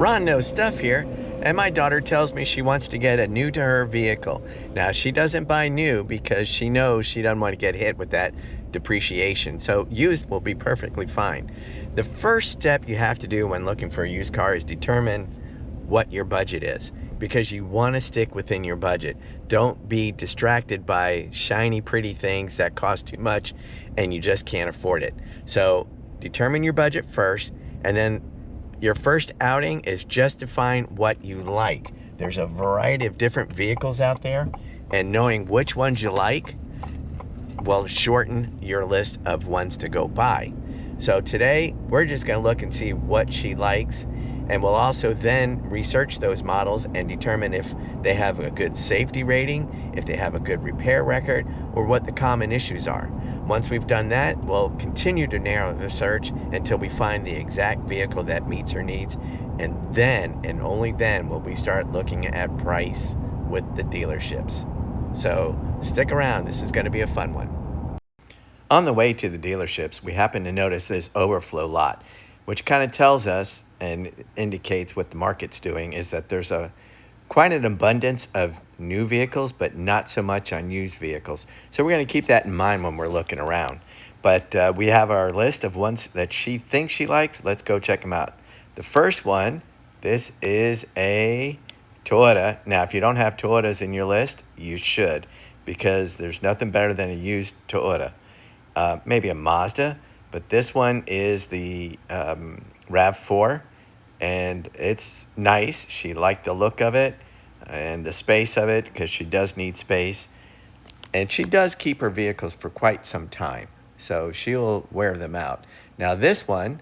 Ron knows stuff here, and my daughter tells me she wants to get a new to her vehicle. Now, she doesn't buy new because she knows she doesn't want to get hit with that depreciation, so used will be perfectly fine. The first step you have to do when looking for a used car is determine what your budget is, because you want to stick within your budget. Don't be distracted by shiny, pretty things that cost too much and you just can't afford it. So determine your budget first, and then your first outing is just to find what you like. There's a variety of different vehicles out there, and knowing which ones you like will shorten your list of ones to go buy. So today, we're just going to look and see what she likes, and we'll also then research those models and determine if they have a good safety rating, if they have a good repair record, or what the common issues are. Once we've done that, we'll continue to narrow the search until we find the exact vehicle that meets her needs, and then, and only then, will we start looking at price with the dealerships. So stick around, this is going to be a fun one. On the way to the dealerships, we happen to notice this overflow lot, which kind of tells us and indicates what the market's doing, is that there's quite an abundance of new vehicles, but not so much on used vehicles. So we're going to keep that in mind when we're looking around. But we have our list of ones that she thinks she likes. Let's go check them out. The first one, this is a Toyota. Now, if you don't have Toyotas in your list, you should, because there's nothing better than a used Toyota. Maybe a Mazda, but this one is the RAV4, and it's nice. She liked the look of it and the space of it, because she does need space, and she does keep her vehicles for quite some time, so she'll wear them out. Now this one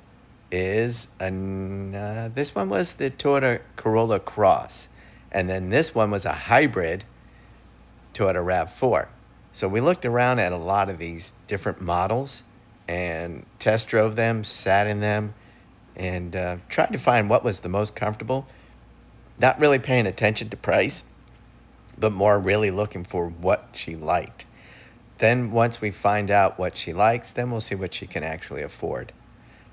is this one was the Toyota Corolla Cross, and then this one was a hybrid Toyota RAV4. So we looked around at a lot of these different models and test drove them, sat in them, and tried to find what was the most comfortable. Not really paying attention to price, but more really looking for what she liked. Then once we find out what she likes, then we'll see what she can actually afford.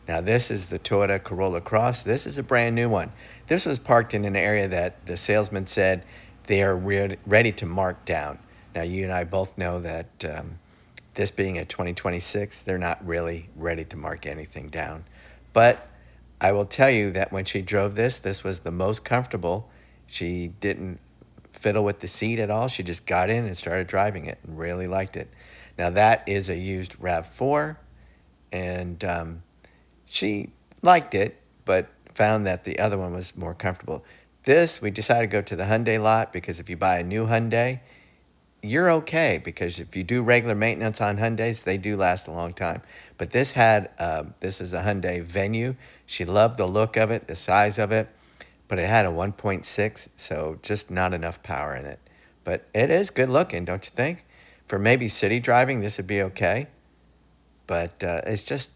Now this is the Toyota Corolla Cross. This is a brand new one. This was parked in an area that the salesman said they are ready to mark down. Now, you and I both know that this being a 2026, they're not really ready to mark anything down. But I will tell you that when she drove this, this was the most comfortable. She didn't fiddle with the seat at all. She just got in and started driving it and really liked it. Now, that is a used RAV4, and she liked it, but found that the other one was more comfortable. This, we decided to go to the Hyundai lot, because if you buy a new Hyundai, you're okay, because if you do regular maintenance on Hyundais, they do last a long time. But this had, this is a Hyundai Venue. She loved the look of it, the size of it, but it had a 1.6, so just not enough power in it. But it is good looking, don't you think? For maybe city driving, this would be okay, but it's just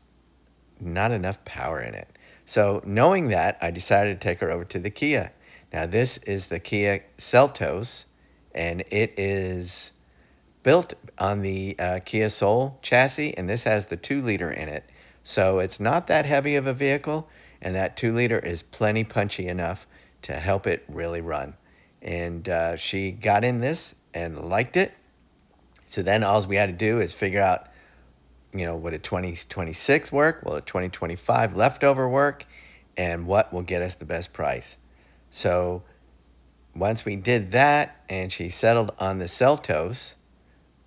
not enough power in it. So knowing that, I decided to take her over to the Kia. Now this is the Kia Seltos, and it is built on the Kia Soul chassis, and this has the 2-liter in it. So it's not that heavy of a vehicle, and that 2-liter is plenty punchy enough to help it really run. And she got in this and liked it. So then all we had to do is figure out, you know, would a 2026 work? Will a 2025 leftover work? And what will get us the best price? So once we did that and she settled on the Seltos,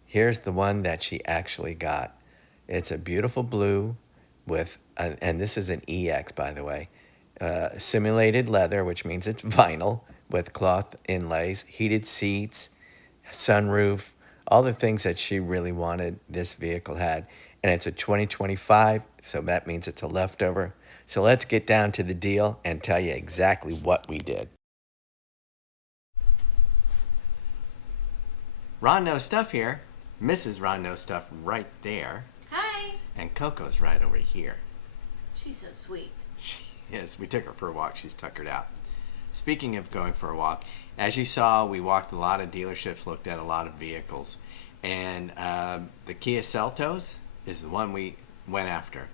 here's the one that she actually got. It's a beautiful blue with, and this is an EX, by the way, simulated leather, which means it's vinyl, with cloth inlays, heated seats, sunroof, all the things that she really wanted, this vehicle had. And it's a 2025, so that means it's a leftover. So let's get down to the deal and tell you exactly what we did. Ron knows stuff here. Mrs. Ron knows stuff right there. Hi. And Coco's right over here. She's so sweet. Yes, we took her for a walk. She's tuckered out. Speaking of going for a walk, as you saw, we walked a lot of dealerships, looked at a lot of vehicles. And the Kia Seltos is the one we went after.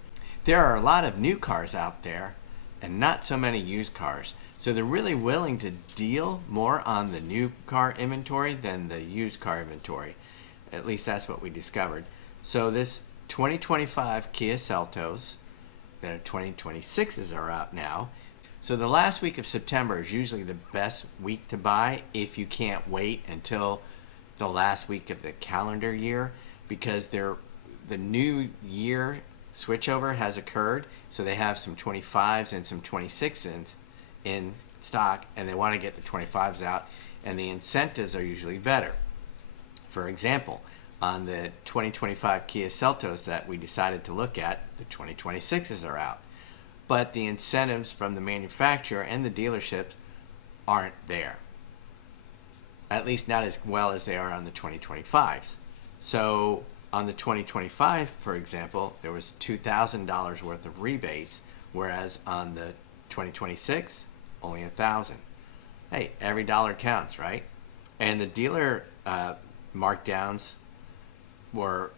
There are a lot of new cars out there, and not so many used cars. So they're really willing to deal more on the new car inventory than the used car inventory. At least that's what we discovered. So this 2025 Kia Seltos, the 2026s are out now. So the last week of September is usually the best week to buy if you can't wait until the last week of the calendar year, because the new year switchover has occurred. So they have some 25s and some 26s in stock, and they want to get the 25s out, and the incentives are usually better. For example, on the 2025 Kia Seltos that we decided to look at, the 2026s are out, but the incentives from the manufacturer and the dealerships aren't there, at least not as well as they are on the 2025s. So on the 2025, for example, there was $2,000 worth of rebates, whereas on the 2026, only $1,000. Hey, every dollar counts, right? And the dealer markdowns were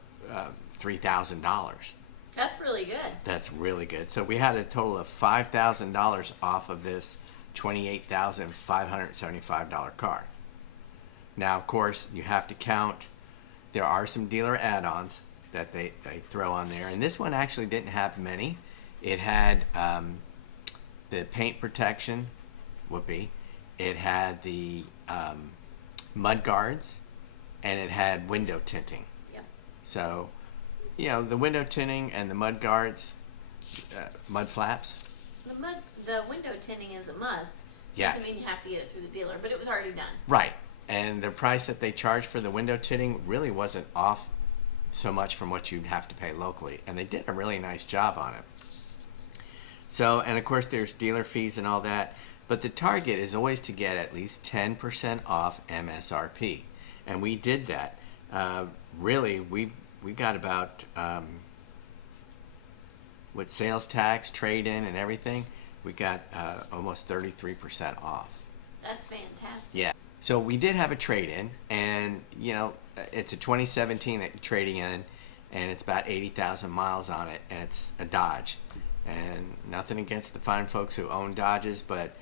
$3,000. That's really good. That's really good. So we had a total of $5,000 off of this $28,575 car. Now, of course, you have to count. There are some dealer add-ons that they throw on there, and this one actually didn't have many. It had the paint protection, whoopee. It had the mud guards, and it had window tinting. Yep. So, the window tinting and the mud guards, mud flaps. The window tinting is a must. Yeah. Doesn't mean you have to get it through the dealer, but it was already done. Right. And the price that they charged for the window tinting really wasn't off so much from what you'd have to pay locally. And they did a really nice job on it. So, and of course there's dealer fees and all that. But the target is always to get at least 10% off MSRP. And we did that. Really, we got about, with sales tax, trade-in, and everything, we got almost 33% off. That's fantastic. Yeah. So we did have a trade-in, and it's a 2017 that you're trading in, and it's about 80,000 miles on it, and it's a Dodge. And nothing against the fine folks who own Dodges, but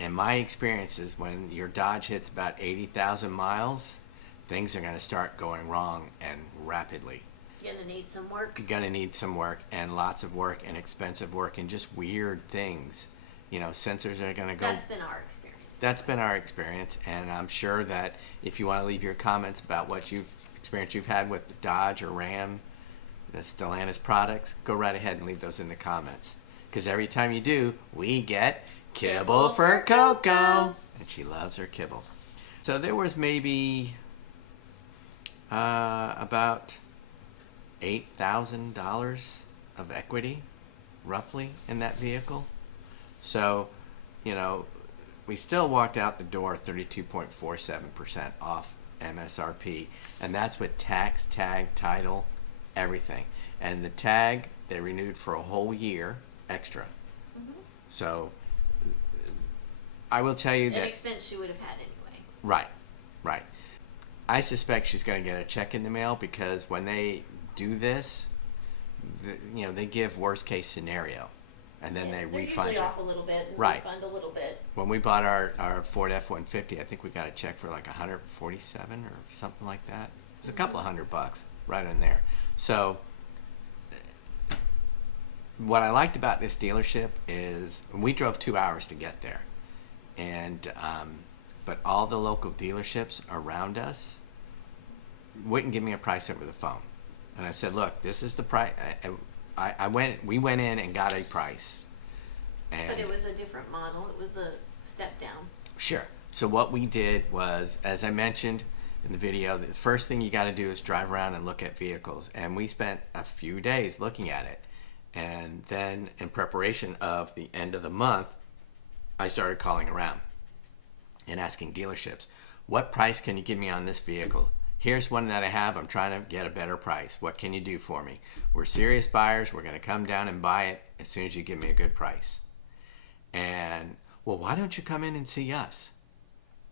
in my experiences, when your Dodge hits about 80,000 miles, things are going to start going wrong, and rapidly. You're going to need some work. You're going to need some work, and lots of work, and expensive work, and just weird things. Sensors are going to go. That's been our experience. That's been our experience, and I'm sure that if you want to leave your comments about what experience you've had with the Dodge or Ram, the Stellantis products, go right ahead and leave those in the comments. Because every time you do, we get kibble for Coco, and she loves her kibble. So there was maybe about $8,000 of equity, roughly, in that vehicle. So, we still walked out the door 32.47% off MSRP, and that's with tax, tag, title, everything. And the tag, they renewed for a whole year extra. Mm-hmm. So I will tell you that an expense she would have had anyway. Right. I suspect she's going to get a check in the mail, because when they do this, they give worst case scenario. And then they refund usually you. Off a little bit and Right. refund a little bit. When we bought our Ford F-150, I think we got a check for like $147 or something like that. It was a couple of $100 right in there. So what I liked about this dealership is we drove 2 hours to get there, and but all the local dealerships around us wouldn't give me a price over the phone. And I said, look, this is the price. We went in and got a price. But it was a different model. It was a step down. Sure. So what we did was, as I mentioned in the video, the first thing you got to do is drive around and look at vehicles. And we spent a few days looking at it. And then in preparation of the end of the month, I started calling around and asking dealerships, what price can you give me on this vehicle? Here's one that I have. I'm trying to get a better price. What can you do for me? We're serious buyers. We're going to come down and buy it as soon as you give me a good price. And, well, why don't you come in and see us?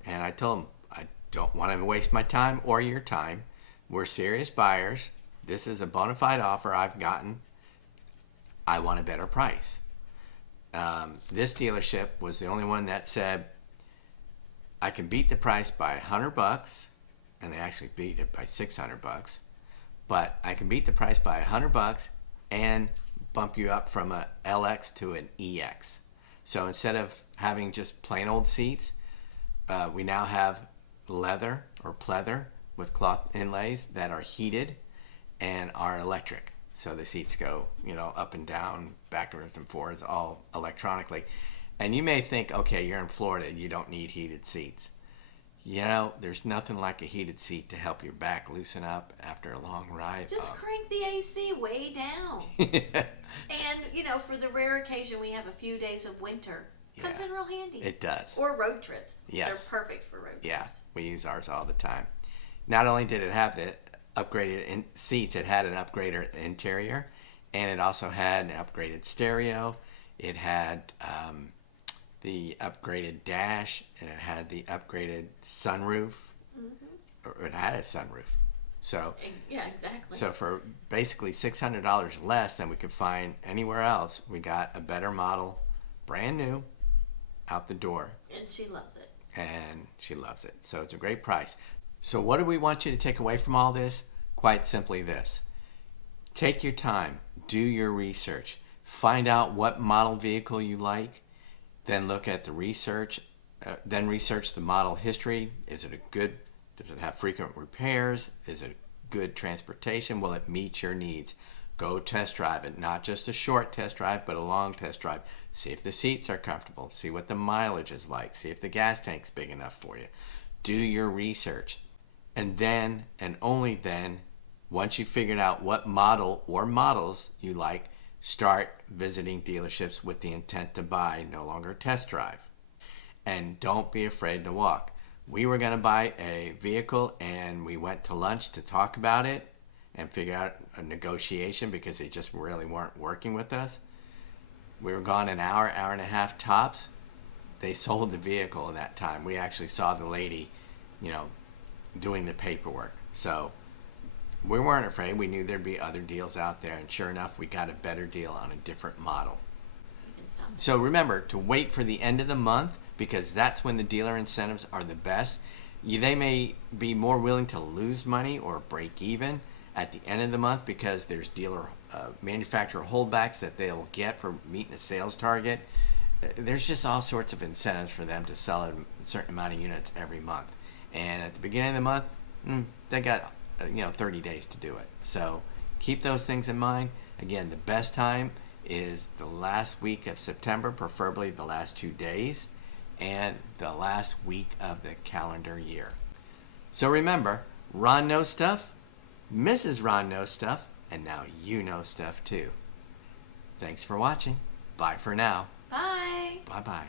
And I told them, I don't want to waste my time or your time. We're serious buyers. This is a bona fide offer I've gotten. I want a better price. This dealership was the only one that said, I can beat the price by $100, and they actually beat it by $600. But I can beat the price by $100 and bump you up from a LX to an EX. So instead of having just plain old seats, we now have leather or pleather with cloth inlays that are heated and are electric. So the seats go, up and down, backwards and forwards, all electronically. And you may think, okay, you're in Florida, you don't need heated seats. There's nothing like a heated seat to help your back loosen up after a long ride. Just crank the AC way down. And, for the rare occasion we have a few days of winter, comes in real handy. It does. Or road trips. Yes. They're perfect for road trips. Yeah, we use ours all the time. Not only did it have the upgraded seats, it had an upgraded interior, and it also had an upgraded stereo. It had the upgraded dash, and it had the upgraded sunroof. Or it had a sunroof. So yeah, exactly. So for basically $600 less than we could find anywhere else, we got a better model, brand new, out the door. And she loves it. And she loves it. So it's a great price. So what do we want you to take away from all this? Quite simply this. Take your time. Do your research. Find out what model vehicle you like. Then look at the research. Then research the model history. Does it have frequent repairs? Is it good transportation? Will it meet your needs? Go test drive it. Not just a short test drive, but a long test drive. See if the seats are comfortable. See what the mileage is like. See if the gas tank's big enough for you. Do your research. And then, and only then, once you've figured out what model or models you like, start visiting dealerships with the intent to buy, no longer test drive. And don't be afraid to walk. We were going to buy a vehicle, and we went to lunch to talk about it and figure out a negotiation because they just really weren't working with us. We were gone an hour and a half tops. They sold the vehicle in that time. We actually saw the lady, doing the paperwork. So we weren't afraid. We knew there'd be other deals out there, and sure enough, we got a better deal on a different model. So remember to wait for the end of the month, because that's when the dealer incentives are the best. They may be more willing to lose money or break even at the end of the month because there's manufacturer holdbacks that they'll get for meeting a sales target. There's just all sorts of incentives for them to sell a certain amount of units every month. And at the beginning of the month, they got 30 days to do it. So keep those things in mind. Again, the best time is the last week of September, preferably the last 2 days, and the last week of the calendar year. So remember, Ron knows stuff, Mrs. Ron knows stuff, and now you know stuff too. Thanks for watching. Bye for now. Bye. Bye-bye.